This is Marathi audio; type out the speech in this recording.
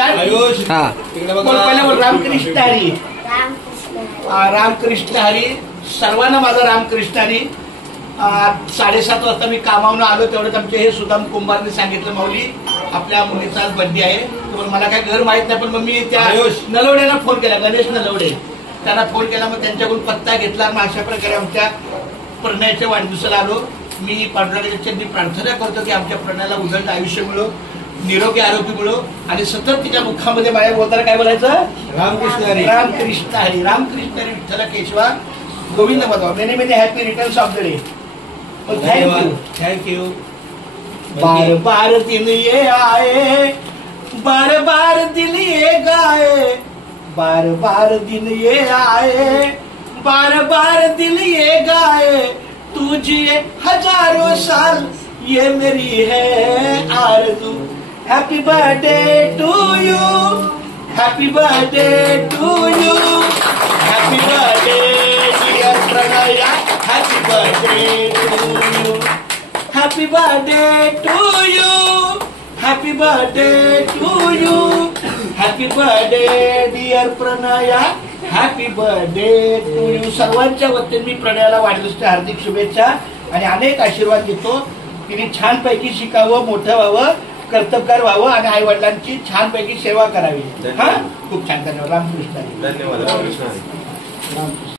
आयुष रामकृष्ण हरी. रामकृष्ण हरी. सर्वांना माझा रामकृष्ण हरी. 7:30 वाजता मी कामावरून आलो तेवढ्यात आमचे हे सुदाम कुंभारने सांगितलं माऊली आपल्या मुलीचा आज बर्थडे आहे. तर मला काय घर माहित नाही पण मग मी त्या नलवडेला फोन केला. गणेश नलवडे त्यांना फोन केला. मग त्यांच्याकडून पत्ता घेतला. मग अशा प्रकारे आमच्या प्रणयाच्या वाढदिवसाला आलो. मी पांडुरंगाच्या चरणी प्रार्थना करतो की आमच्या प्रणयाला उजळतं आयुष्य मिळो, निरोगी आरोग्य मिळो आणि सतत तिच्या मुखामध्ये माझ्या बोलताना काय बोलायचं Ramakrishna Hari Ramakrishna Hari Ramakrishna Hari Vitthal Keshava Govind Madhav. Many many happy returns of the day. Thank you. बार बार दिन ये आए, बार बार दिल ये गाए, बार बार दिन ये आए, बार बार दिल ये गाए, तू जिए हजारों साल ये मेरी है आरज़ू. Happy birthday to you, happy birthday to you, happy birthday dear Pranaya, happy birthday to you, happy birthday to you, happy birthday to you, happy birthday dear Pranaya, happy birthday to you. सर्वांच्या वतीने मी प्रणयाला वाढदिवसाच्या हार्दिक शुभेच्छा आणि अनेक आशीर्वाद देतो. तिने छानपैकी शिकावं, मोठं व्हावं, कर्तबगार व्हावं आणि आई वडिलांची छानपैकी सेवा करावी. हा खूप छान. धन्यवाद. रामकृष्ण. धन्यवाद.